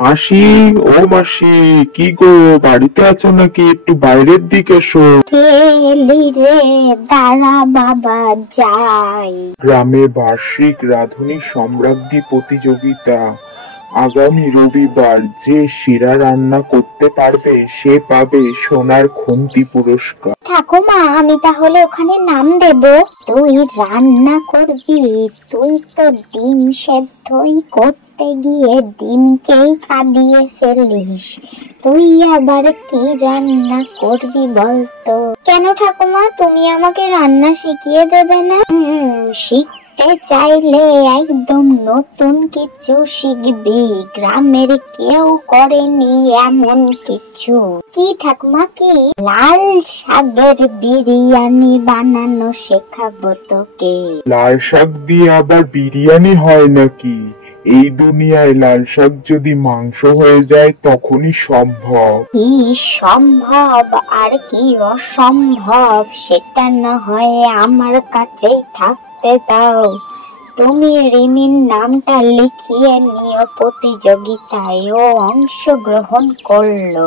মাসি, ও মাসি, কি গো, বাড়িতে আছো নাকি? একটু বাইরের দিকে এসো। এলি রে, দাঁড়া বাবা যাই। গ্রামে বার্ষিক রাঁধুনি সম্রাজ্ঞী প্রতিযোগিতা। আগামী রবিবার যে সেরা রান্না করতে পারবে সে পাবে সোনার খুন্তি পুরস্কার। ঠাকুমা, আমি তাহলে ওখানে নাম দেব? তুই রান্না করবি? তুই তো ডিম সেদ্ধই করতে গিয়ে ডিমকেই কাঁদিয়ে ফেলিস। তুই আবার কি রান্না করবি বলতো? কেন ঠাকুমা, তুমি আমাকে রান্না শিখিয়ে দেবে না? শিখতে চাইলে একদম নতুন কিছু শিখবি। গ্রামের কেউ করেনি এমন কিছু। কি ঠাকুমা, কি? লাল শাকের বিরিয়ানি বানানো শেখাবো তোকে। লাল শাক দিয়ে আবার বিরিয়ানি হয় নাকি? এই দুনিয়ায় লাল শাক যদি মাংস হয়ে যায় তখনই সম্ভব। কি সম্ভব আর কি অসম্ভব সেটা না হয় আমার কাছেই থাকতে দাও। তুমি রিমির নামটা লিখিয়ে নিও প্রতিযোগিতায়। ও অংশগ্রহণ করলো।